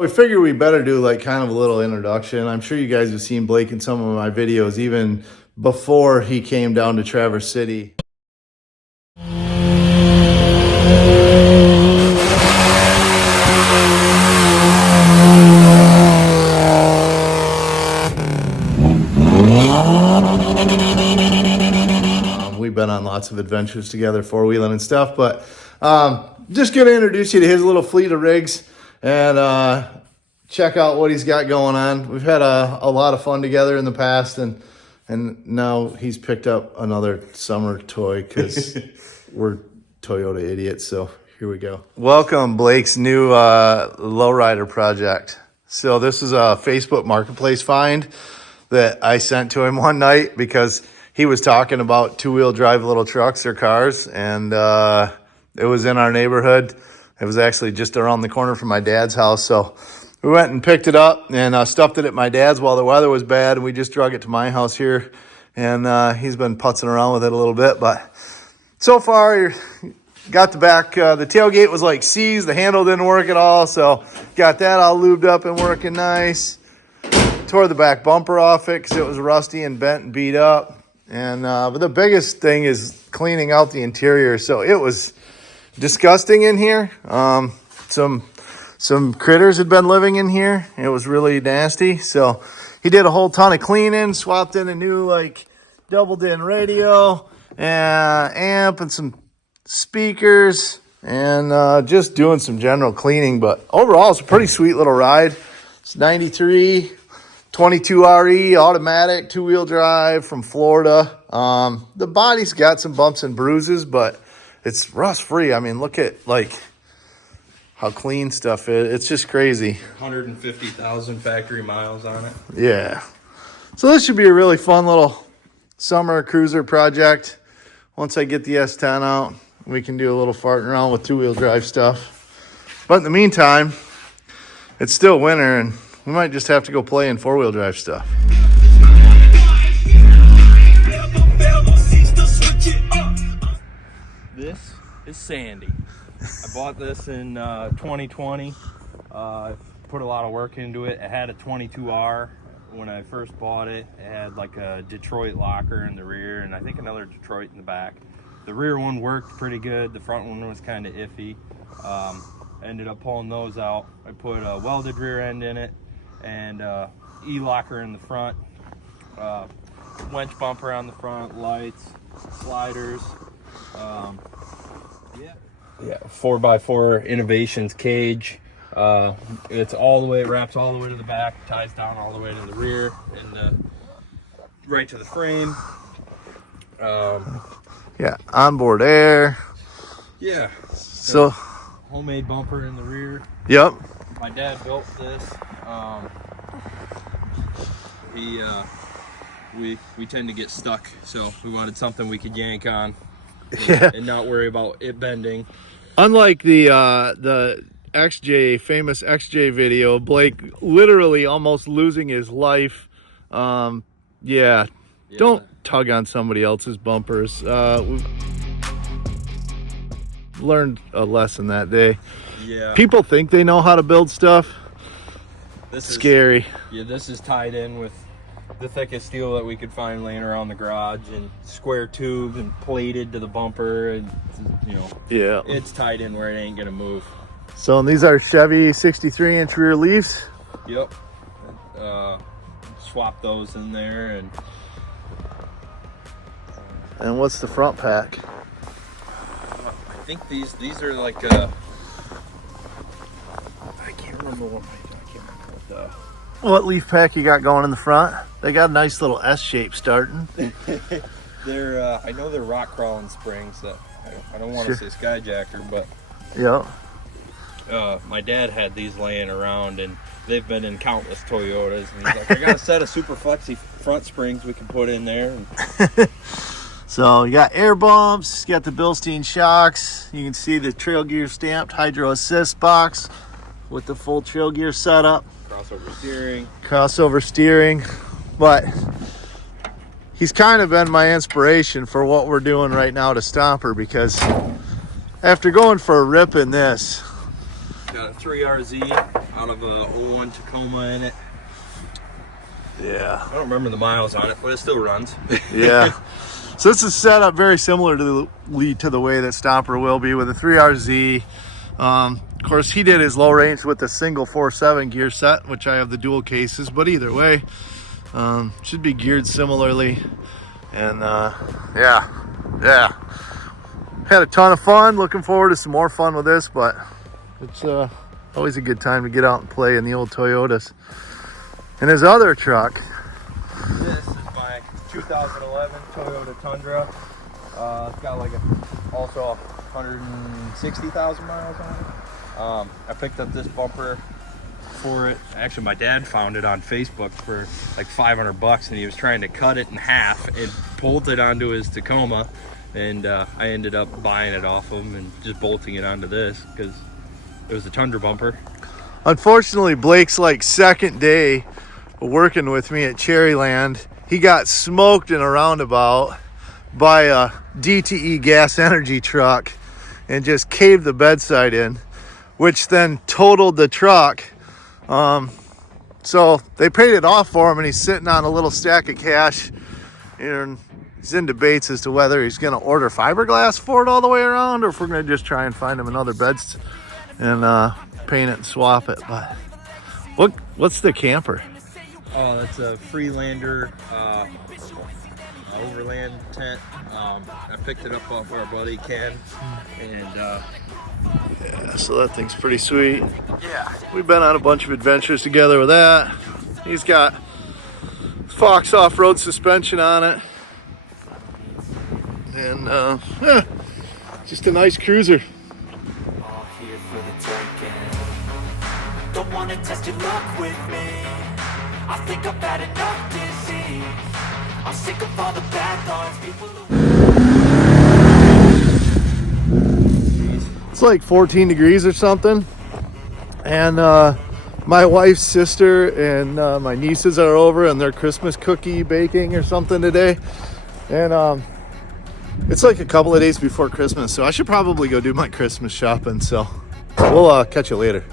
We figured we better do like kind of a little introduction. I'm sure you guys have seen Blake in some of my videos, even before he came down to Traverse City. We've been on lots of adventures together, four-wheeling and stuff, but just going to introduce you to his little fleet of rigs and check out what he's got going on. We've had a lot of fun together in the past, and now he's picked up another summer toy because we're Toyota idiots. So here we go. Welcome Blake's new lowrider project. So this is a Facebook Marketplace find that I sent to him one night because he was talking about two-wheel drive little trucks or cars, and it was in our neighborhood. It was actually just around the corner from my dad's house. So we went and picked it up and stuffed it at my dad's while the weather was bad. And we just drug it to my house here. And he's been putzing around with it a little bit. But so far, got the back. The tailgate was like seized. The handle didn't work at all. So got that all lubed up and working nice. Tore the back bumper off it because it was rusty and bent and beat up. And but the biggest thing is cleaning out the interior. So it was disgusting in here. Some critters had been living in here. It was really nasty. So he did a whole ton of cleaning, swapped in a new like doubled in radio and amp and some speakers, and just doing some general cleaning. But overall, it's a pretty sweet little ride. It's 93 22 RE automatic two-wheel drive from Florida. The body's got some bumps and bruises, but it's rust free. I mean, look at like how clean stuff is. It's just crazy. 150,000 factory miles on it. Yeah. So this should be a really fun little summer cruiser project. Once I get the S10 out, we can do a little farting around with two-wheel drive stuff. But in the meantime, it's still winter, and we might just have to go play in four-wheel drive stuff. This is Sandy. I bought this in 2020. Put a lot of work into it. It had a 22R when I first bought it. It had like a Detroit locker in the rear and I think another Detroit in the back. The rear one worked pretty good. The front one was kind of iffy. Ended up pulling those out. I put a welded rear end in it and E-locker in the front. Winch bumper on the front, lights, sliders. Yeah, 4x4 Innovations cage. It's all the way, it wraps all the way to the back, ties down all the way to the rear, and right to the frame. Yeah, onboard air. Yeah. So homemade bumper in the rear. Yep. My dad built this. We tend to get stuck, so we wanted something we could yank on. Yeah. And not worry about it bending. Unlike the famous XJ video, Blake literally almost losing his life. Yeah. Don't tug on somebody else's bumpers. We've learned a lesson that day. Yeah. People think they know how to build stuff. This is scary. Yeah, this is tied in with the thickest steel that we could find laying around the garage, and square tubes and plated to the bumper, and Yeah, it's tied in where it ain't gonna move. So and these are Chevy 63-inch rear leaves. Yep. Swap those in there, and what's the front pack? I think these are like I can't remember what What leaf pack you got going in the front? They got a nice little S shape starting. They're I know they're rock crawling springs that I don't want to say skyjacker, but yeah. My dad had these laying around and they've been in countless Toyotas, and he's like, I got a set of super flexy front springs we can put in there. So you got air bumps, you got the Bilstein shocks, you can see the trail gear stamped hydro assist box with the full trail gear setup. Crossover steering. But he's kind of been my inspiration for what we're doing right now to Stomper, because after going for a rip in this, got a 3RZ out of a 01 Tacoma in it. Yeah. I don't remember the miles on it, but it still runs. Yeah. So this is set up very similar to the way that Stomper will be with a 3RZ. Of course, he did his low range with a single 4.7 gear set, which I have the dual cases, but either way, should be geared similarly. And yeah. Had a ton of fun. Looking forward to some more fun with this, but it's always a good time to get out and play in the old Toyotas. And his other truck. This is my 2011 Toyota Tundra. It's got like also 160,000 miles on it. I picked up this bumper for it. Actually, my dad found it on Facebook for like $500, and he was trying to cut it in half and bolt it onto his Tacoma. And I ended up buying it off him and just bolting it onto this because it was a Tundra bumper. Unfortunately, Blake's like second day working with me at Cherryland, he got smoked in a roundabout by a DTE gas energy truck and just caved the bedside in, which then totaled the truck. So they paid it off for him, and he's sitting on a little stack of cash, and he's in debates as to whether he's going to order fiberglass for it all the way around, or if we're going to just try and find him another beds and paint it and swap it. But what's the camper? Oh, that's a Freelander overland tent. I picked it up off our buddy Ken, and yeah, so that thing's pretty sweet. Yeah, we've been on a bunch of adventures together with that. He's got Fox off-road suspension on it, and yeah, just a nice cruiser. All here for the taking. Don't wanna test your luck with me. I think I've had enough disease. I'm sick of all the bad thoughts. People who... It's like 14 degrees or something, and my wife's sister and my nieces are over, and they're Christmas cookie baking or something today, and it's like a couple of days before Christmas, so I should probably go do my Christmas shopping. So we'll catch you later.